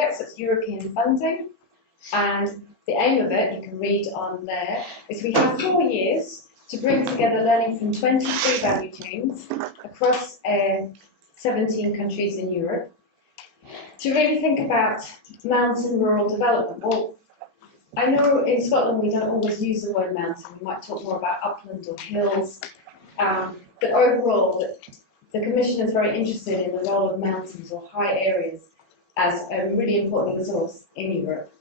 projects. It's European funding, and the aim of it, you can read on there, is we have 4 years to bring together learning from 23 value chains across 17 countries in Europe to really think about mountain rural development. Well, I know in Scotland we don't always use the word mountain. We might talk more about upland or hills, but overall the Commission is very interested in the role of mountains or high areas as a really important resource in Europe.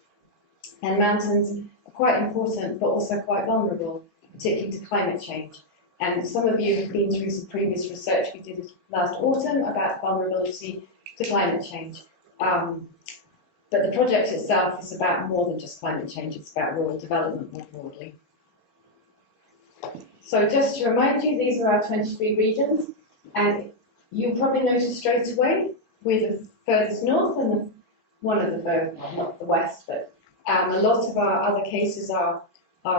And mountains are quite important, but also quite vulnerable, particularly to climate change. And some of you have been through some previous research we did last autumn about vulnerability to climate change. But the project itself is about more than just climate change, it's about rural development more broadly. So just to remind you, these are our 23 regions, and you'll probably notice straight away we're the furthest north and one of the furthest, well, not the west, but a lot of our other cases are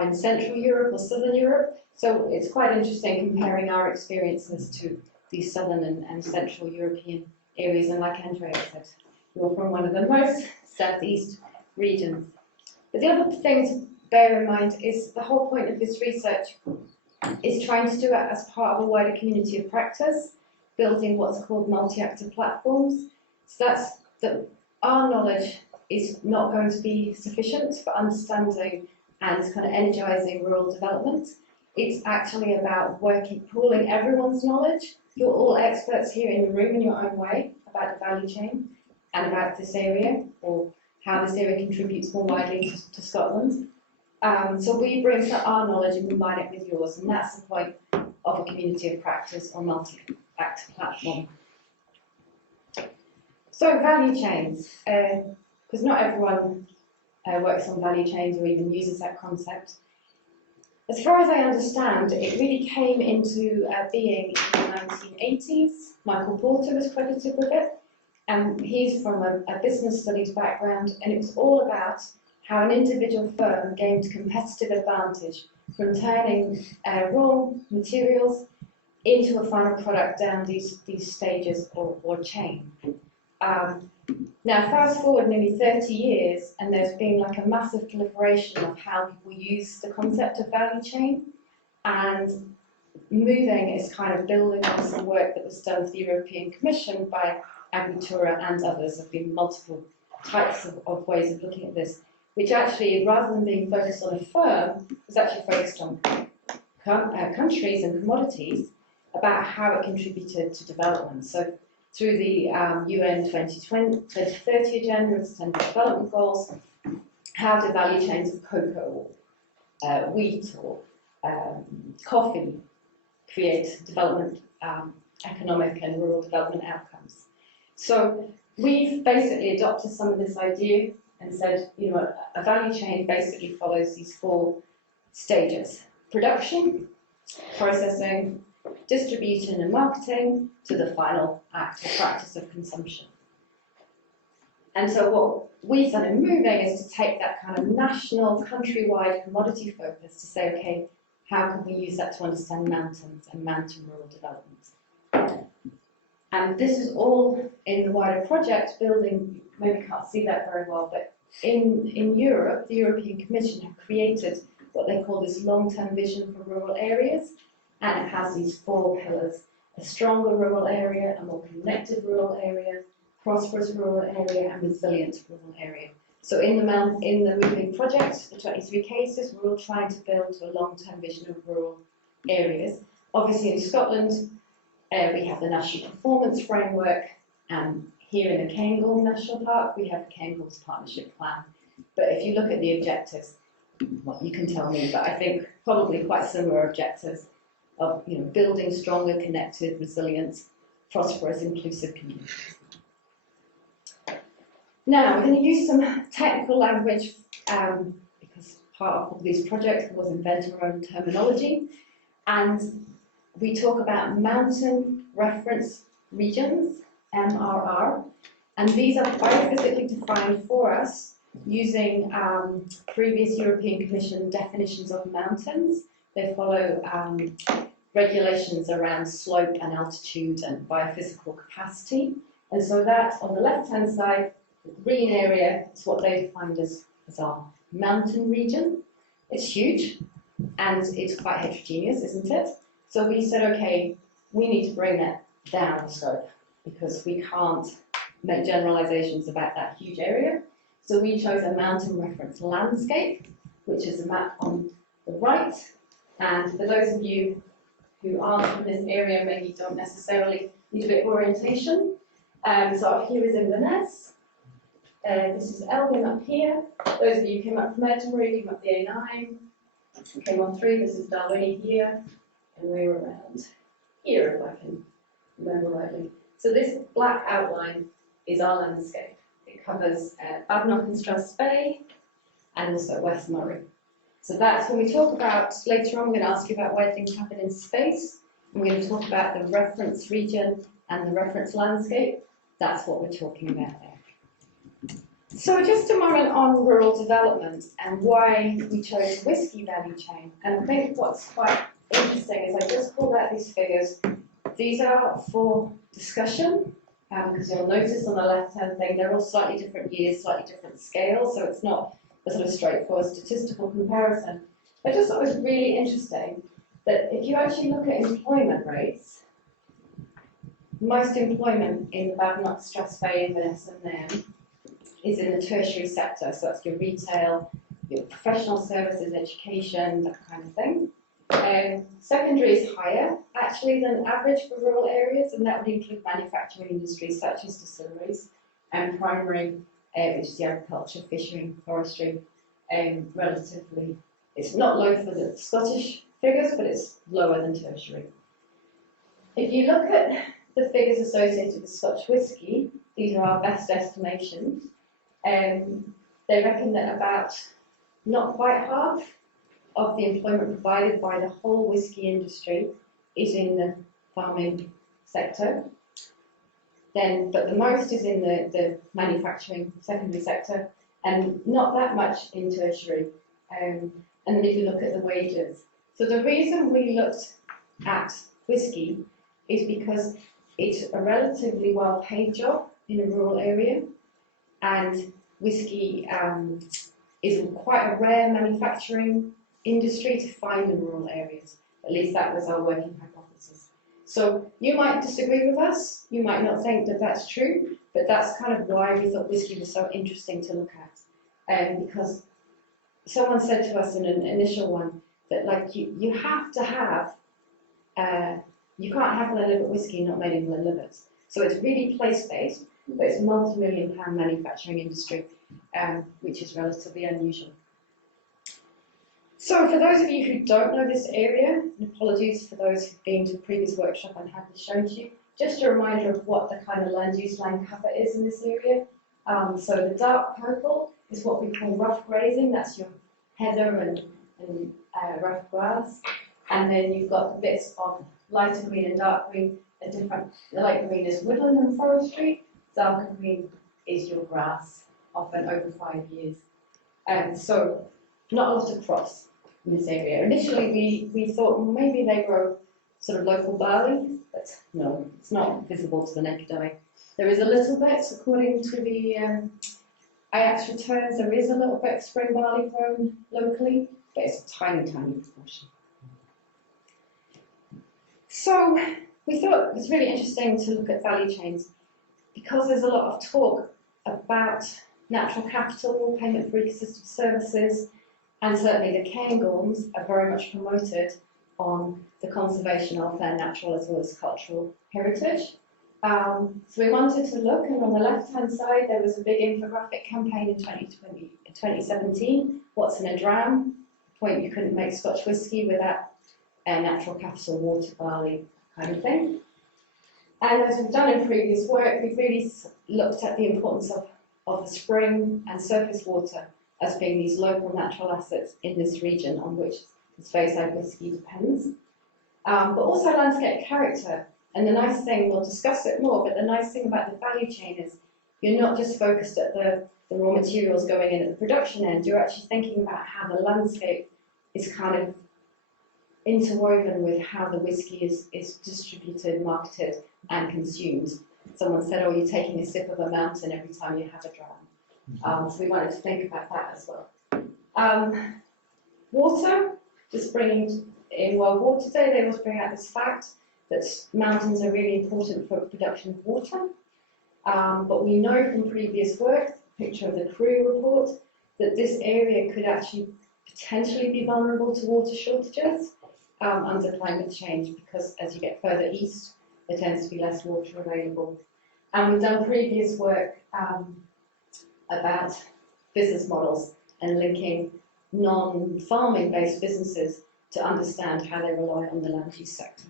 in Central Europe or Southern Europe, so it's quite interesting comparing our experiences to these Southern and Central European areas, and like Andrea said, you're from one of the most southeast regions. But the other thing to bear in mind is the whole point of this research is trying to do it as part of a wider community of practice, building what's called multi-actor platforms. So that's that our knowledge is not going to be sufficient for understanding and kind of energising rural development. It's actually about pooling everyone's knowledge. You're all experts here in the room in your own way about the value chain and about this area, or how this area contributes more widely to Scotland. So we bring our knowledge and combine it with yours, and that's the point of a community of practice or multi-actor platform. So value chains, because not everyone works on value chains or even uses that concept. As far as I understand, it really came into being in the 1980s. Michael Porter was credited with it, and he's from a business studies background, and it was all about how an individual firm gained competitive advantage from turning raw materials into a final product down these stages or chain. Now, fast forward nearly 30 years, and there's been like a massive proliferation of how people use the concept of value chain, and moving is kind of building on some work that was done with the European Commission by Agritura and others. There have been multiple types of ways of looking at this, which actually, rather than being focused on a firm, was actually focused on countries and commodities, about how it contributed to development. So through the UN 2030 Agenda and Sustainable Development Goals, how do value chains of cocoa, wheat, or coffee create development, economic and rural development outcomes? So we've basically adopted some of this idea and said, you know, a value chain basically follows these 4 stages: production, processing, distribution and marketing, to the final act or practice of consumption. And so what we've done in moving is to take that kind of national, countrywide commodity focus to say, okay, how can we use that to understand mountains and mountain rural development? And this is all in the wider project building, maybe can't see that very well, but in Europe, the European Commission have created what they call this long-term vision for rural areas, and it has these 4 pillars: a stronger rural area, a more connected rural area, prosperous rural area, and resilient rural area. So in the moving project, the 23 cases, we're all trying to build to a long-term vision of rural areas. Obviously in Scotland, we have the National Performance Framework, and here in the Cairngorm National Park, we have the Cairngorm's Partnership Plan. But if you look at the objectives, well, you can tell me, but I think probably quite similar objectives of, you know, building stronger, connected, resilient, prosperous, inclusive communities. Now, we're going to use some technical language because part of these projects was invent our own terminology, and we talk about mountain reference regions, MRR, and these are biophysically defined for us using previous European Commission definitions of mountains. They follow regulations around slope and altitude and biophysical capacity. And so that, on the left-hand side, The green area is what they defined as our mountain region. It's huge and it's quite heterogeneous, isn't it? So we said, okay, we need to bring that down a scope because we can't make generalizations about that huge area. So we chose a mountain reference landscape, which is a map on the right. And for those of you who aren't from this area, maybe don't necessarily need a bit of orientation. So up here is Inverness. This is Elgin up here. Those of you who came up from Edinburgh, came up the A9, came on through. This is Dalwhinnie here, and we were around here, if I can remember rightly. So this black outline is our landscape. It covers Badenoch and Strathspey, and also West Moray. So that's when we talk about, later on we're going to ask you about where things happen in space, and we're going to talk about the reference region and the reference landscape. That's what we're talking about there. So just a moment on rural development and why we chose Whisky Value Chain. And I think what's quite interesting is I just pulled out these figures. These are for discussion, because you'll notice on the left-hand thing, they're all slightly different years, slightly different scales, so it's not a sort of straightforward statistical comparison. I just thought it was really interesting that if you actually look at employment rates, most employment in the Badenoch, Strathspey, Inverness and then is in the tertiary sector, so that's your retail, your professional services, education, that kind of thing. Secondary is higher, actually, than average for rural areas, and that would include manufacturing industries such as distilleries, and primary, which is the agriculture, fishing, forestry, relatively, it's not low for the Scottish figures, but it's lower than tertiary. If you look at the figures associated with Scotch whisky, these are our best estimations. They reckon that about not quite half of the employment provided by the whole whisky industry is in the farming sector. But the most is in the manufacturing secondary sector, and not that much in tertiary. And then if you look at the wages. So the reason we looked at whisky is because it's a relatively well-paid job in a rural area, and whisky is quite a rare manufacturing industry to find in rural areas. At least that was our working hypothesis. So you might disagree with us, you might not think that that's true, but that's kind of why we thought whisky was so interesting to look at. Because someone said to us in an initial one that like you have to have, you can't have Glenlivet whisky not made in Glenlivet. So it's really place-based, but it's multi-million-pound manufacturing industry, which is relatively unusual. So for those of you who don't know this area, and apologies for those who've been to a previous workshop and haven't shown to you, just a reminder of what the kind of land use land cover is in this area. So the dark purple is what we call rough grazing, that's your heather and rough grass. And then you've got the bits of lighter green and dark green, the light green is woodland and forestry, darker green is your grass, often over 5 years. So not a lot of crops in this area. Initially we thought, well, maybe they grow sort of local barley, but no, it's not visible to the naked eye. There is a little bit, according to the IAT's returns, there is a little bit of spring barley grown locally, but it's a tiny, tiny proportion. So we thought it was really interesting to look at value chains because there's a lot of talk about natural capital, payment for ecosystem services, and certainly the Cairngorms are very much promoted on the conservation of their natural as well as cultural heritage. So we wanted to look, and on the left-hand side there was a big infographic campaign in 2017, what's in a dram, the point you couldn't make Scotch whisky without natural capital, water, barley, kind of thing. And as we've done in previous work, we've really looked at the importance of the spring and surface water as being these local natural assets in this region on which the Speyside whisky depends. But also landscape character. And the nice thing, we'll discuss it more, but the nice thing about the value chain is you're not just focused at the raw materials going in at the production end, you're actually thinking about how the landscape is kind of interwoven with how the whisky is distributed, marketed and consumed. someone said, oh, you're taking a sip of a mountain every time you have a dram. So we wanted to think about that as well. Water, just bringing in World Water Day, they always bring out this fact that mountains are really important for production of water. But we know from previous work, picture of the Crew report, that this area could actually potentially be vulnerable to water shortages under climate change, because as you get further east, there tends to be less water available. And we've done previous work about business models and linking non-farming based businesses to understand how they rely on the land use sector.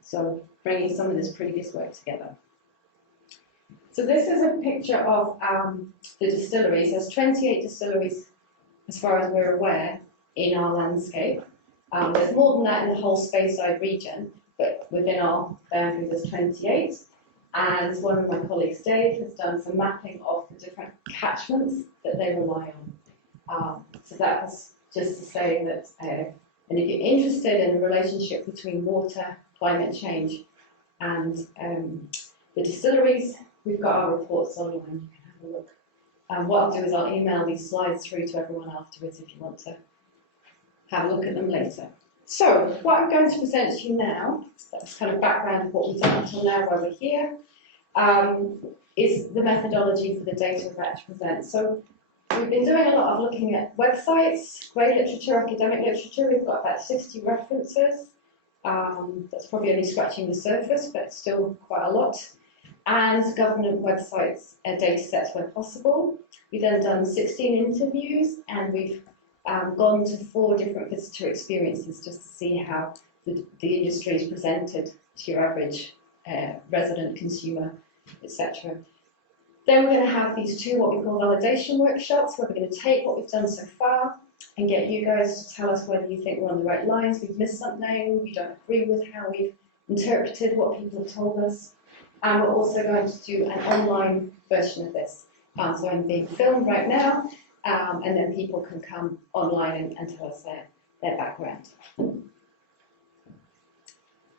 So bringing some of this previous work together. So this is a picture of the distilleries. There's 28 distilleries, as far as we're aware, in our landscape. There's more than that in the whole Speyside region, but within our boundary there's 28. And one of my colleagues, Dave, has done some mapping of the different catchments that they rely on. So that was just to say that, and if you're interested in the relationship between water, climate change, and the distilleries, we've got our reports online, you can have a look. What I'll do is I'll email these slides through to everyone afterwards if you want to have a look at them later. So, what I'm going to present to you now, that's kind of background of what we've done until now, why we're here, is the methodology for the data we're about to present. So, we've been doing a lot of looking at websites, grey literature, academic literature. We've got about 60 references. That's probably only scratching the surface, but still quite a lot. And government websites, data sets where possible. We've then done 16 interviews, and we've gone to 4 different visitor experiences just to see how the industry is presented to your average resident, consumer, etc. Then we're going to have these 2 what we call validation workshops, where we're going to take what we've done so far and get you guys to tell us whether you think we're on the right lines, we've missed something, you don't agree with how we've interpreted what people have told us. And we're also going to do an online version of this. So I'm being filmed right now, and then people can come online and tell us their background.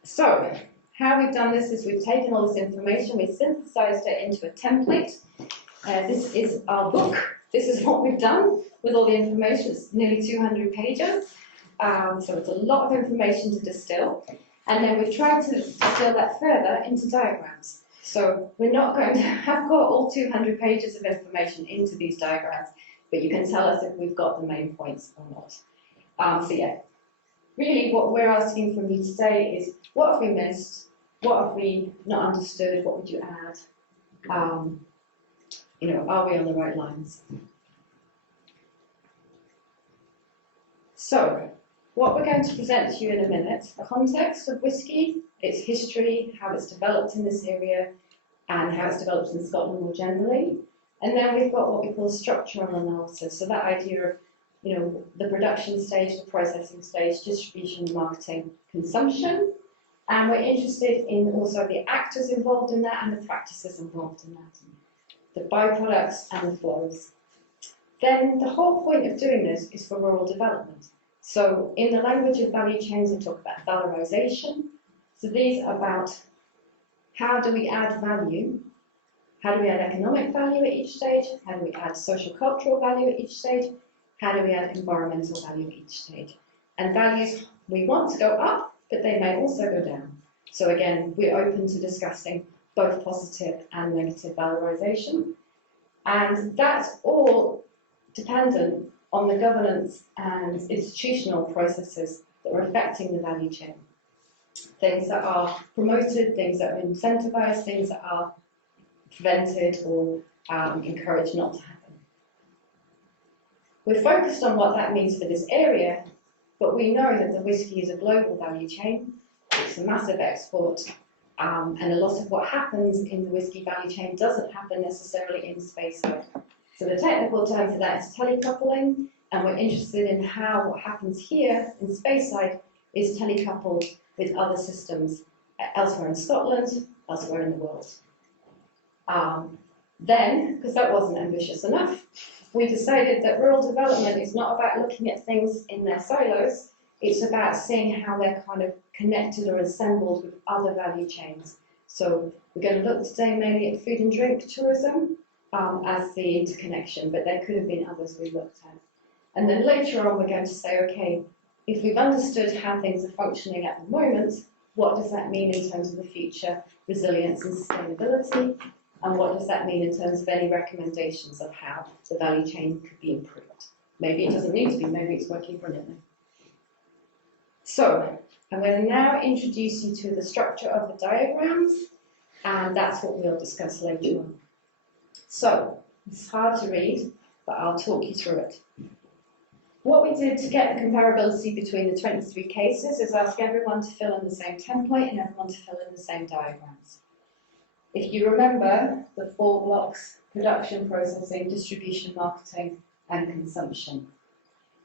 So, how we've done this is we've taken all this information, we've synthesized it into a template. This is our book. This is what we've done with all the information. It's nearly 200 pages. So it's a lot of information to distill. And then we've tried to distill that further into diagrams. So we're not going to have got all 200 pages of information into these diagrams, but you can tell us if we've got the main points or not. So yeah, really what we're asking from you today is, what have we missed? What have we not understood? What would you add? Are we on the right lines? So, what we're going to present to you in a minute, the context of whisky, its history, how it's developed in this area, and how it's developed in Scotland more generally. And then we've got what we call structural analysis, so that idea of the production stage, the processing stage, distribution, marketing, consumption. And we're interested in also the actors involved in that and the practices involved in that, the byproducts and the flows. Then the whole point of doing this is for rural development. So in the language of value chains, we talk about valorization. So these are about how do we add value, how do we add economic value at each stage, how do we add social cultural value at each stage, how do we add environmental value at each stage. And values we want to go up, but they may also go down. So again, we're open to discussing both positive and negative valorization. And that's all dependent on the governance and institutional processes that are affecting the value chain. Things that are promoted, things that are incentivized, things that are prevented or encouraged not to happen. We're focused on what that means for this area, but we know that the whisky is a global value chain. It's a massive export, and a lot of what happens in the whisky value chain doesn't happen necessarily in Speyside. So the technical term for that is telecoupling, and we're interested in how what happens here in Speyside is telecoupled with other systems elsewhere in Scotland, elsewhere in the world. Then, because that wasn't ambitious enough, we decided that rural development is not about looking at things in their silos, it's about seeing how they're kind of connected or assembled with other value chains. So we're going to look today mainly at food and drink tourism as the interconnection, but there could have been others we looked at. And then later on we're going to say, okay, if we've understood how things are functioning at the moment, what does that mean in terms of the future resilience and sustainability? And what does that mean in terms of any recommendations of how the value chain could be improved? Maybe it doesn't need to be, maybe it's working brilliantly. So, I'm going to now introduce you to the structure of the diagrams, and that's what we'll discuss later on. So, it's hard to read, but I'll talk you through it. What we did to get the comparability between the 23 cases is ask everyone to fill in the same template and everyone to fill in the same diagrams. If you remember the 4 blocks: production, processing, distribution, marketing, and consumption.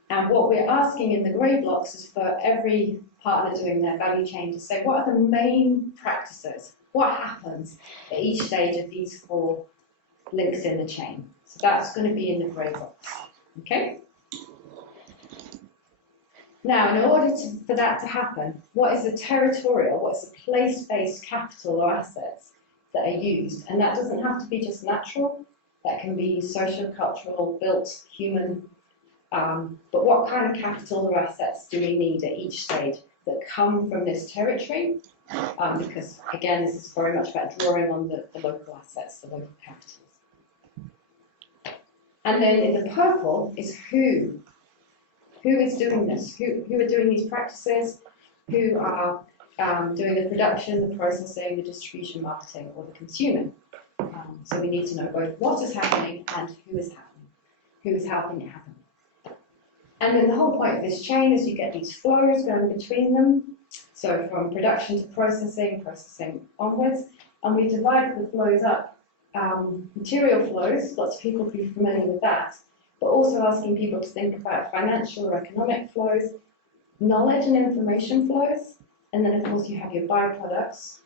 And what we're asking in the grey blocks is for every partner doing their value chain to say, what are the main practices? What happens at each stage of these 4 links in the chain? So that's going to be in the grey box. Okay? Now, in order for that to happen, what is the territorial, what is the place-based capital or assets that are used? And that doesn't have to be just natural, that can be social, cultural, built, human, but what kind of capital or assets do we need at each stage that come from this territory? Because, again, this is very much about drawing on the local assets, the local capitals. And then in the purple is who. Who is doing this? Who are doing these practices? Who are doing the production, the processing, the distribution, marketing, or the consuming? So we need to know both what is happening and who is happening. Who is helping it happen? And then the whole point of this chain is you get these flows going between them. So from production to processing, processing onwards. And we divide the flows up. Material flows, lots of people will be familiar with that. But also asking people to think about financial or economic flows, knowledge and information flows, and then of course you have your byproducts,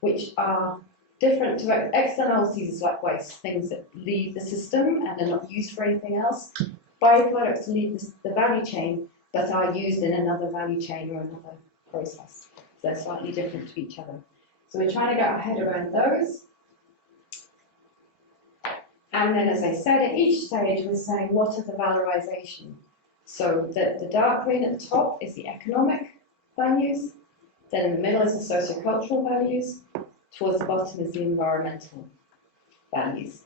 which are different to externalities like waste, things that leave the system and are not used for anything else. Byproducts leave the value chain, but are used in another value chain or another process. So they're slightly different to each other. So we're trying to get our head around those. And then, as I said, at each stage we're saying what are the valorization. So the dark green at the top is the economic values, then in the middle is the sociocultural values, towards the bottom is the environmental values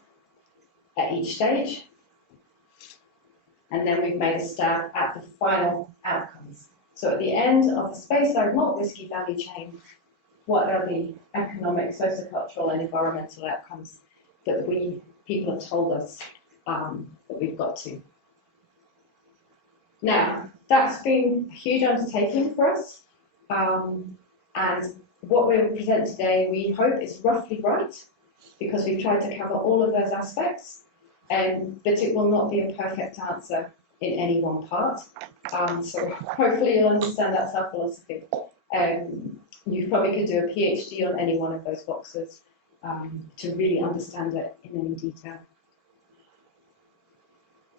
at each stage. And then we've made a stab at the final outcomes. So at the end of the Speyside malt whisky value chain, what are the economic, sociocultural and environmental outcomes that people have told us that we've got to. Now, that's been a huge undertaking for us, and what we will present today, we hope, is roughly right, because we've tried to cover all of those aspects, but it will not be a perfect answer in any one part. So hopefully you'll understand that's our philosophy. You probably could do a PhD on any one of those boxes to really understand it in any detail.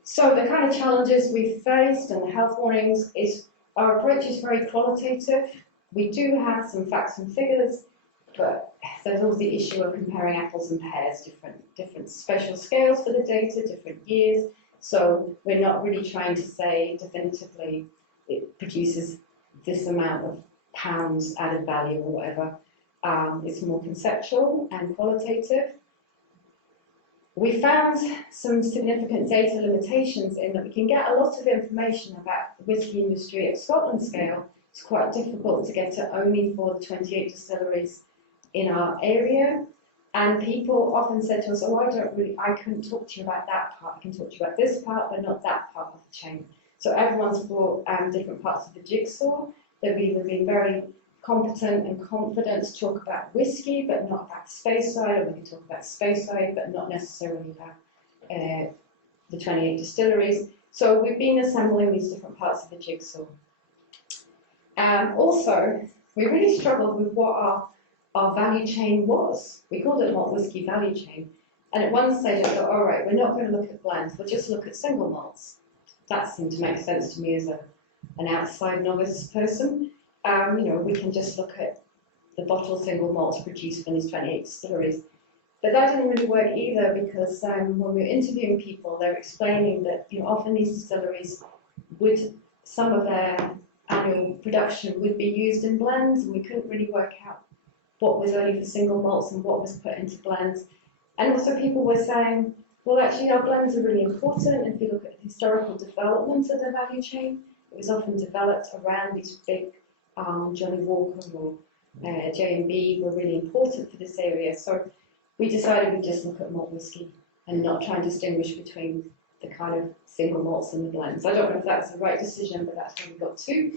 So the kind of challenges we've faced and the health warnings is our approach is very qualitative. We do have some facts and figures, but there's always the issue of comparing apples and pears, different spatial scales for the data, different years. So we're not really trying to say definitively it produces this amount of pounds added value or whatever. It's more conceptual and qualitative. We found some significant data limitations in that we can get a lot of information about the whisky industry at Scotland scale. It's quite difficult to get it only for the 28 distilleries in our area. And people often said to us, oh, I couldn't talk to you about that part. I can talk to you about this part, but not that part of the chain. So everyone's brought different parts of the jigsaw. They've either been very competent and confident to talk about whisky, but not about Speyside, or we can talk about Speyside, but not necessarily about the 28 distilleries. So we've been assembling these different parts of the jigsaw. Also, we really struggled with what our value chain was. We called it malt whisky value chain. And at one stage I thought, all right, we're not going to look at blends, we'll just look at single malts. That seemed to make sense to me as an outside novice person. We can just look at the bottled single malts produced from these 28 distilleries. But that didn't really work either, because when we were interviewing people, they were explaining that often these distilleries would, some of their annual production would be used in blends, and we couldn't really work out what was only for single malts and what was put into blends. And also people were saying, well, actually our blends are really important. If you look at the historical development of the value chain, it was often developed around these big Johnny Walker or J&B were really important for this area. So we decided we'd just look at malt whisky and not try and distinguish between the kind of single malts and the blends. I don't know if that's the right decision, but that's where we got to.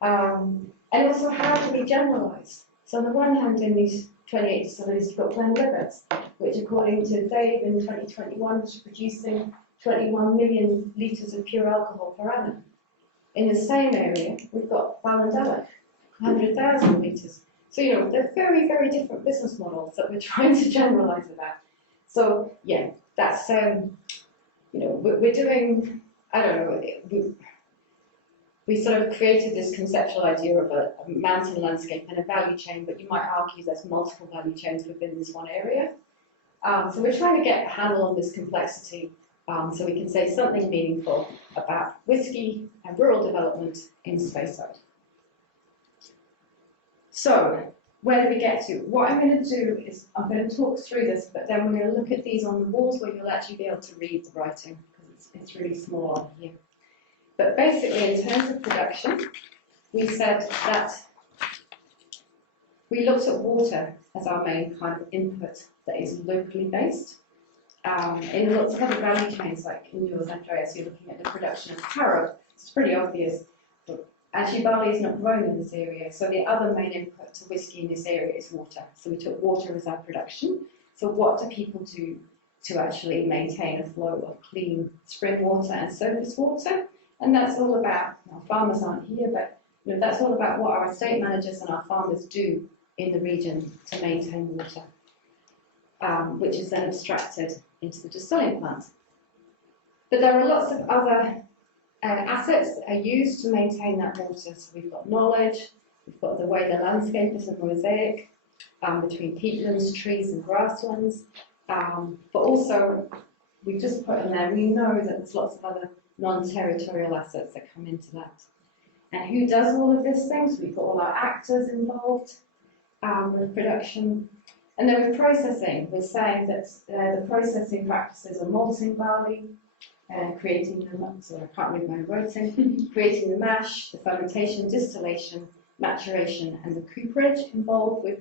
And also, how do we generalise? So on the one hand, in these 28 distilleries, you've got Glenlivet, which according to Dave in 2021 was producing 21 million litres of pure alcohol per annum. In the same area, we've got Ballandella, 100,000 litres. So, they're very, very different business models that we're trying to generalise about. So, yeah, that's, we're doing, I don't know, we sort of created this conceptual idea of a mountain landscape and a value chain, but you might argue there's multiple value chains within this one area. So we're trying to get a handle on this complexity so we can say something meaningful about whisky and rural development in Speyside. So, where do we get to? What I'm going to do is I'm going to talk through this, but then we're going to look at these on the walls where you'll actually be able to read the writing, because it's really small on here. But basically, in terms of production, we said that we looked at water as our main kind of input that is locally based. In lots of other value chains, like in yours, Andreas, you're looking at the production of carob. It's pretty obvious, but actually barley is not grown in this area, so the other main input to whisky in this area is water. So we took water as our production. So what do people do to actually maintain a flow of clean spring water and surface water? And that's all about, farmers aren't here, but that's all about what our estate managers and our farmers do in the region to maintain water, which is then abstracted into the distilling plant. But there are lots of other assets that are used to maintain that water. So we've got knowledge, we've got the way the landscape is a mosaic between peatlands, trees and grasslands, but also we've just put in there, we know that there's lots of other non-territorial assets that come into that. And who does all of these things? We've got all our actors involved with production. And then with processing, we're saying that the processing practices are malting barley, creating the, so I can't read my writing, creating the mash, the fermentation, distillation, maturation, and the cooperage involved with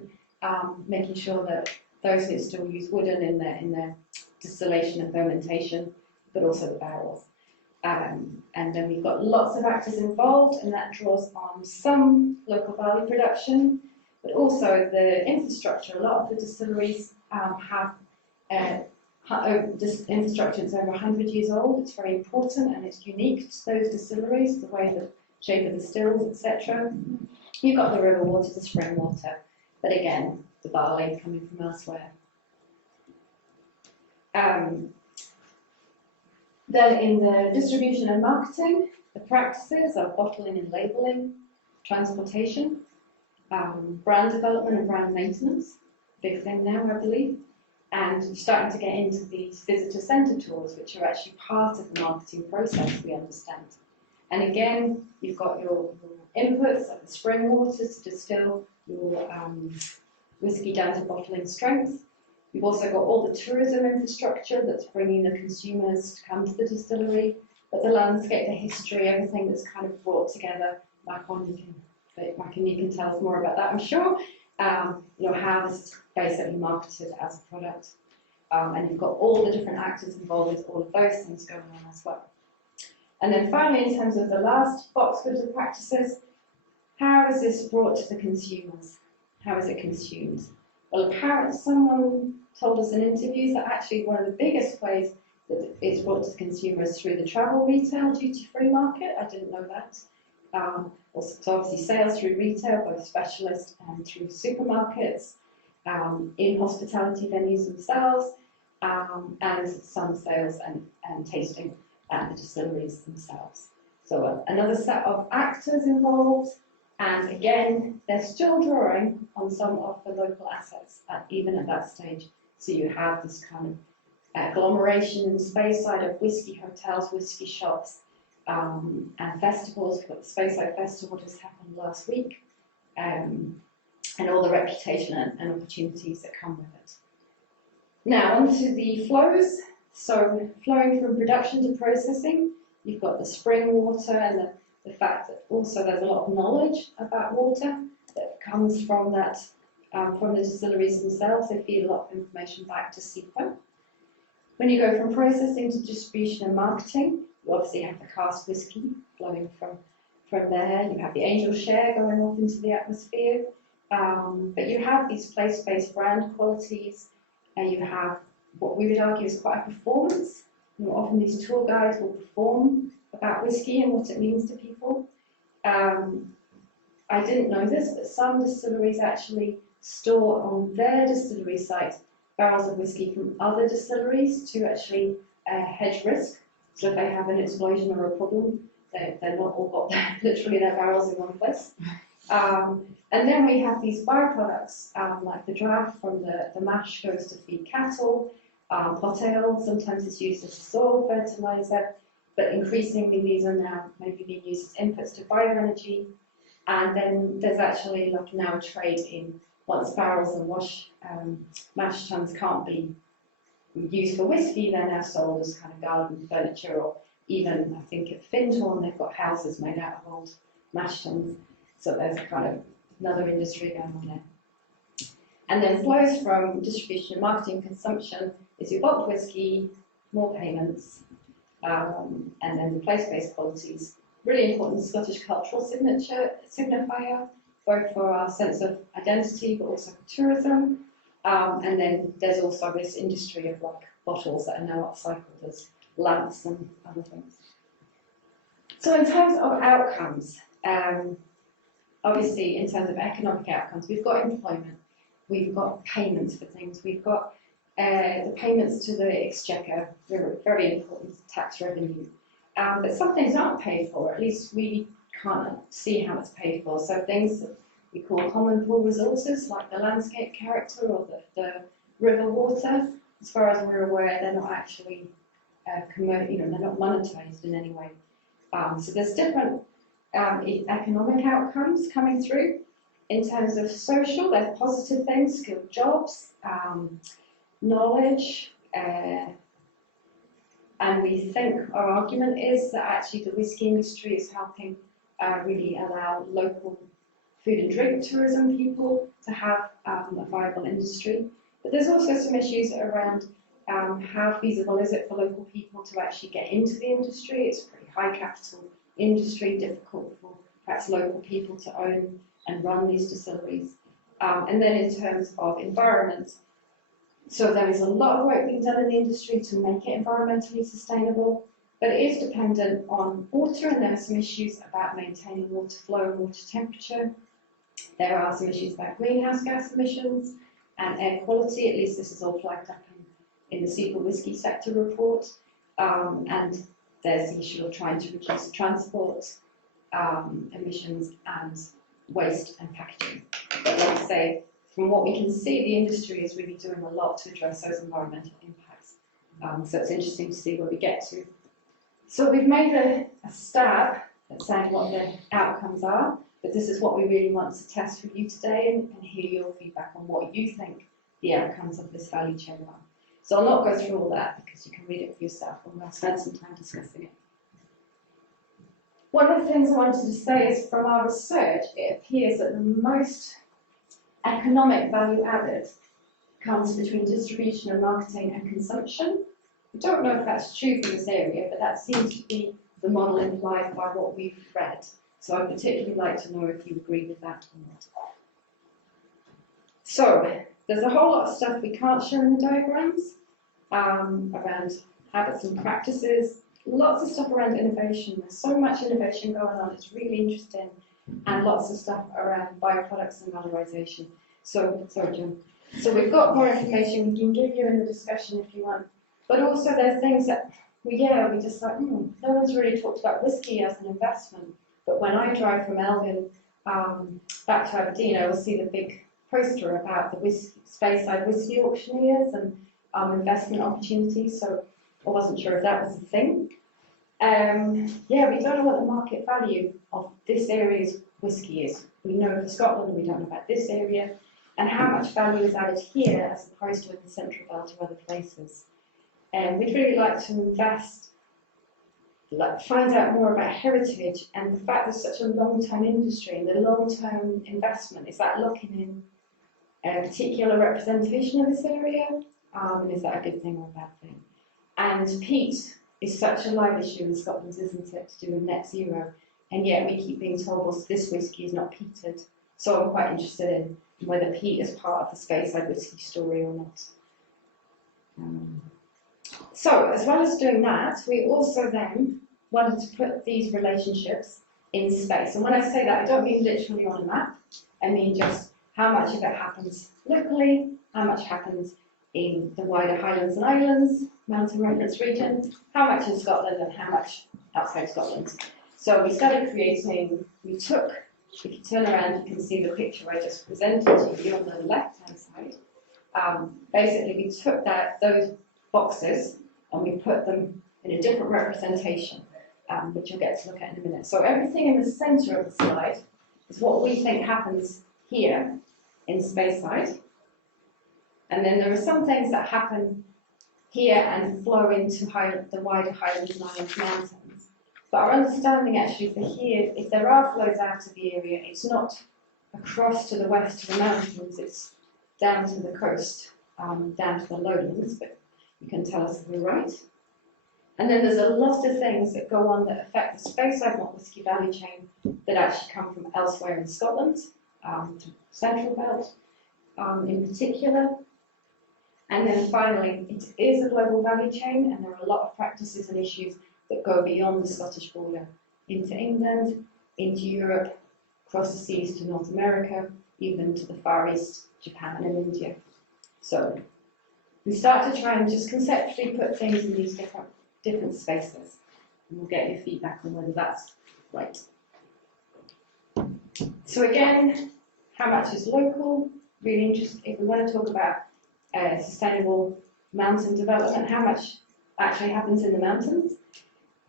making sure that those who still use wooden in their distillation and fermentation, but also the barrels. And then we've got lots of actors involved, and that draws on some local barley production, but also the infrastructure. A lot of the distilleries have this infrastructure that's over 100 years old. It's very important and it's unique to those distilleries, the way the shape of the stills, etc. You've got the river water, the spring water, but again, the barley coming from elsewhere. Then in the distribution and marketing, the practices are bottling and labelling, transportation, brand development and brand maintenance, big thing now, I believe, and you're starting to get into these visitor centre tours, which are actually part of the marketing process, we understand. And again, you've got your inputs, like the spring water to distill your whisky down to bottling strength. You've also got all the tourism infrastructure that's bringing the consumers to come to the distillery, but the landscape, the history, everything that's kind of brought together. You can tell us more about that, I'm sure. How this is basically marketed as a product. And you've got all the different actors involved with all of those things going on as well. And then finally, in terms of the last box with the practices, how is this brought to the consumers? How is it consumed? Well, apparently someone told us in interviews that actually one of the biggest ways that it's brought to the consumers is through the travel retail duty-free market. I didn't know that. Also, so obviously sales through retail, both specialist and through supermarkets, in hospitality venues themselves, and some sales and tasting at the distilleries themselves. So another set of actors involved, And again, they're still drawing on some of the local assets, even at that stage. So you have this kind of agglomeration in Speyside of whisky hotels, whisky shops, and festivals. We've got the Speyside Festival just happened last week, and all the reputation and opportunities that come with it. Now, onto the flows. So flowing from production to processing, you've got the spring water and the fact that also there's a lot of knowledge about water that comes from that, from the distilleries themselves. They feed a lot of information back to SEPA. When you go from processing to distribution and marketing, you obviously have the cask whisky flowing from there. You have the angel share going off into the atmosphere. But you have these place-based brand qualities, and you have what we would argue is quite a performance. You know, often these tour guides will perform about whisky and what it means to people. I didn't know this, but some distilleries actually store on their distillery site barrels of whisky from other distilleries to actually hedge risk. So if they have an explosion or a problem, they're not all got literally their barrels in one place. And then we have these byproducts, like the draff from the mash goes to feed cattle, pot ale, sometimes it's used as soil fertilizer, but increasingly these are now maybe being used as inputs to bioenergy. And then there's actually like now a trade in once barrels and mash tuns can't be used for whiskey, they're now sold as kind of garden furniture, or even I think at Findhorn they've got houses made out of old mash tuns. So there's kind of another industry going on there. And then flows from distribution, marketing, consumption is your bulk whiskey, more payments, and then the place-based qualities. Really important Scottish cultural signifier, both for our sense of identity but also for tourism. And then there's also this industry of like bottles that are now upcycled as lamps and other things. So in terms of outcomes, obviously in terms of economic outcomes, we've got employment, we've got payments for things, we've got the payments to the exchequer, very important tax revenue. But some things aren't paid for, at least we can't see how it's paid for. So things that we call common pool resources, like the landscape character or the river water, as far as we're aware, they're not actually, they're not monetized in any way. So there's different economic outcomes coming through. In terms of social, there's positive things, skilled jobs, knowledge, and we think our argument is that actually the whisky industry is helping really allow local food and drink tourism people to have a viable industry. But there's also some issues around how feasible is it for local people to actually get into the industry. It's a pretty high capital industry, difficult for perhaps local people to own and run these distilleries. And then in terms of environment, so there is a lot of work being done in the industry to make it environmentally sustainable, but it is dependent on water, and there are some issues about maintaining water flow and water temperature. There are some issues about greenhouse gas emissions and air quality, at least this is all flagged up in the SEPA Whisky Sector Report. And there's the issue of trying to reduce transport emissions and waste and packaging. But like I say, from what we can see, the industry is really doing a lot to address those environmental impacts. So it's interesting to see where we get to. So we've made a stab at saying what the outcomes are, but this is what we really want to test with you today and hear your feedback on what you think the outcomes of this value chain are. So I'll not go through all that because you can read it for yourself, and we'll spend some time discussing it. One of the things I wanted to say is from our research, it appears that the most economic value added comes between distribution and marketing and consumption. I don't know if that's true for this area, but that seems to be the model implied by what we've read. So I'd particularly like to know if you agree with that or not. So there's a whole lot of stuff we can't show in the diagrams around habits and practices, lots of stuff around innovation. There's so much innovation going on, it's really interesting, and lots of stuff around bioproducts and valorization. So, sorry, John. So we've got more information we can give you in the discussion if you want. But also there's things that, we just like, no one's really talked about whiskey as an investment. But when I drive from Elgin back to Aberdeen, I will see the big poster about the Speyside Whisky Auctioneers and investment opportunities, so I wasn't sure if that was a thing. Yeah, we don't know what the market value of this area's whisky is. We know for Scotland, we don't know about this area, and how much value is added here as opposed to in the central belt or other places. And we'd really like to invest, find out more about heritage and the fact there's such a long-term industry and the long-term investment. Is that locking in a particular representation of this area? And is that a good thing or a bad thing? And peat is such a live issue in Scotland, isn't it, to do with net zero? And yet we keep being told, well, this whisky is not peated. So I'm quite interested in whether peat is part of the Speyside whisky story or not. So as well as doing that, we also then wanted to put these relationships in space. And when I say that, I don't mean literally on a map. I mean just how much of it happens locally, how much happens in the wider Highlands and Islands, Mountain Reference region, how much in Scotland and how much outside Scotland. So we started creating, we took, if you turn around you can see the picture I just presented to you on the left hand side. Basically we took those boxes and we put them in a different representation, which you'll get to look at in a minute. So everything in the centre of the slide is what we think happens here in Speyside. And then there are some things that happen here and flow into the wider Highlands and Islands mountains. But our understanding actually for here, if there are flows out of the area, it's not across to the west to the mountains, it's down to the coast, down to the lowlands, but you can tell us if we're right. And then there's a lot of things that go on that affect the Speyside Malt Whisky Value Chain that actually come from elsewhere in Scotland, to Central Belt in particular. And then finally, it is a global value chain, and there are a lot of practices and issues that go beyond the Scottish border into England, into Europe, across the seas to North America, even to the Far East, Japan and India. So we start to try and just conceptually put things in these different spaces, and we'll get your feedback on whether that's right. So again, how much is local? Really interesting. If we want to talk about sustainable mountain development, how much actually happens in the mountains?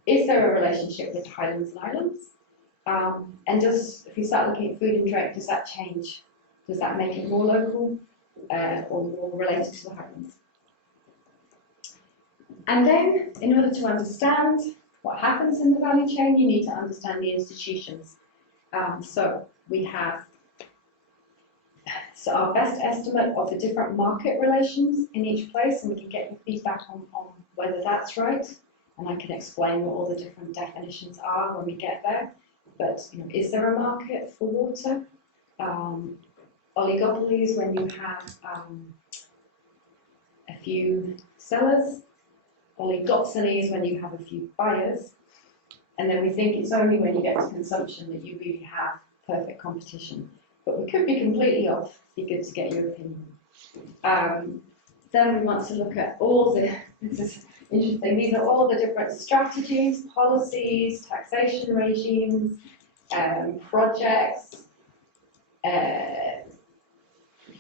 Is there a relationship with Highlands and Islands? And if we start looking at food and drink, does that change? Does that make it more local or more related to the Highlands? And then, in order to understand what happens in the value chain, you need to understand the institutions. So we have our best estimate of the different market relations in each place, and we can get your feedback on whether that's right, and I can explain what all the different definitions are when we get there. But is there a market for water? Oligopolies, when you have a few sellers. Oligopsonies, when you have a few buyers. And then we think it's only when you get to consumption that you really have perfect competition. But we could be completely off. It'd be good to get your opinion. Then we want to look at all the, this is interesting, these are all the different strategies, policies, taxation regimes, projects,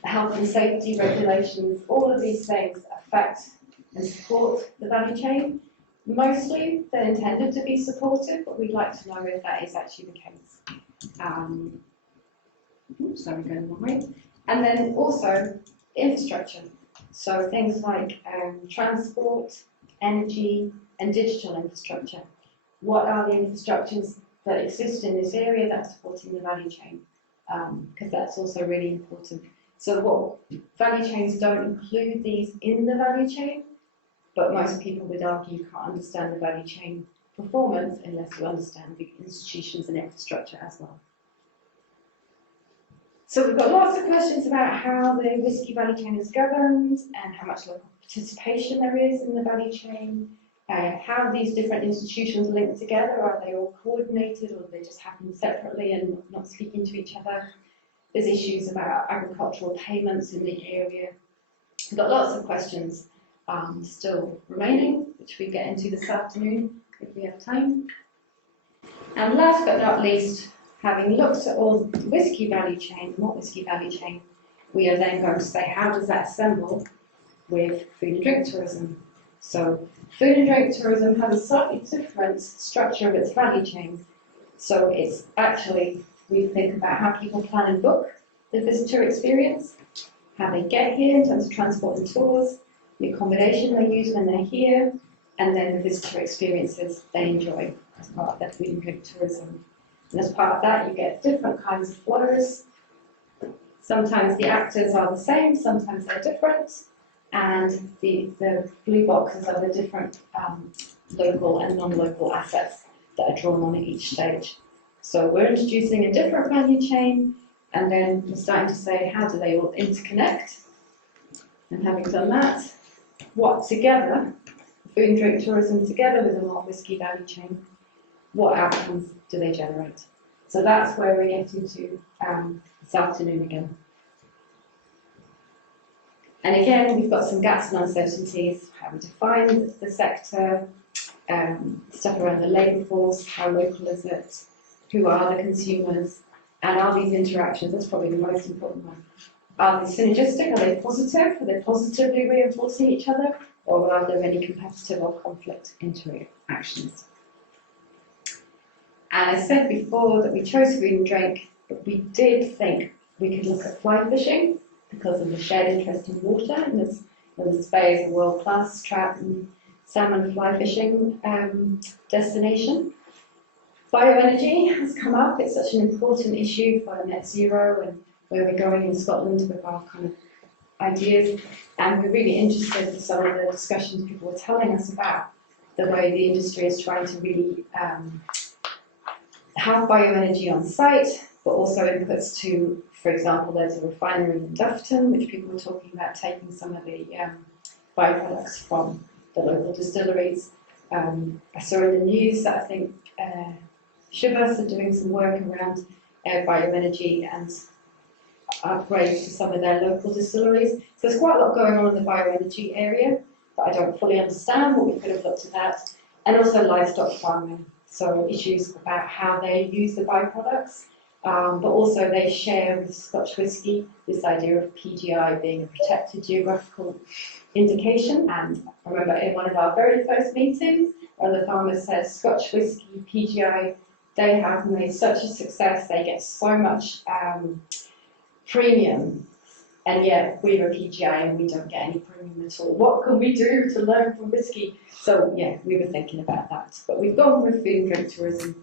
health and safety regulations. All of these things affect and support the value chain. Mostly they're intended to be supportive, but we'd like to know if that is actually the case. Oops, sorry, going the wrong way. And then also infrastructure. So things like transport, energy, and digital infrastructure. What are the infrastructures that exist in this area that are supporting the value chain? Because that's also really important. So what value chains don't include these in the value chain, but most people would argue you can't understand the value chain performance unless you understand the institutions and infrastructure as well. So we've got lots of questions about how the whisky value chain is governed and how much local participation there is in the value chain, how these different institutions link together. Are they all coordinated or do they just happen separately and not speaking to each other? There's issues about agricultural payments in the area. We've got lots of questions still remaining, which we get into this afternoon if we have time. And last but not least, Having looked at all the whisky value chain, the malt whisky value chain, we are then going to say, how does that assemble with food and drink tourism? So food and drink tourism has a slightly different structure of its value chain. So it's actually, we think about how people plan and book the visitor experience, how they get here in terms of transport and tours, the accommodation they use when they're here, and then the visitor experiences they enjoy as part of their food and drink tourism. And as part of that, you get different kinds of flows. Sometimes the actors are the same, sometimes they're different, and the blue boxes are the different local and non-local assets that are drawn on at each stage. So we're introducing a different value chain, and then we're starting to say, how do they all interconnect? And having done that, what together, food and drink tourism together with the malt whisky value chain, what outcomes do they generate? So that's where we're getting to this afternoon again. And again, we've got some gaps and uncertainties, how we define the sector, stuff around the labour force, how local is it, who are the consumers, and are these interactions, that's probably the most important one, are they synergistic, are they positive, are they positively reinforcing each other, or are there any competitive or conflict interactions? And I said before that we chose food and drink, but we did think we could look at fly fishing because of the shared interest in water, and the Spey is a world-class trout and salmon fly fishing destination. Bioenergy has come up, it's such an important issue for net zero and where we're going in Scotland with our kind of ideas, and we're really interested in some of the discussions people were telling us about the way the industry is trying to really have bioenergy on site, but also inputs to, for example, there's a refinery in Dufton, which people were talking about taking some of the byproducts from the local distilleries. I saw in the news that I think Shivas are doing some work around bioenergy and upgrades to some of their local distilleries. So there's quite a lot going on in the bioenergy area that I don't fully understand, but we could have looked at that. And also livestock farming, so issues about how they use the byproducts, but also they share with Scotch whisky this idea of PGI being a protected geographical indication. And I remember in one of our very first meetings, one of the farmers said, Scotch whisky, PGI, they have made such a success, they get so much premium, and yet we're a PGI and we don't get any premium at all. What can we do to learn from whisky? So yeah, we were thinking about that, but we've gone with food and drink tourism.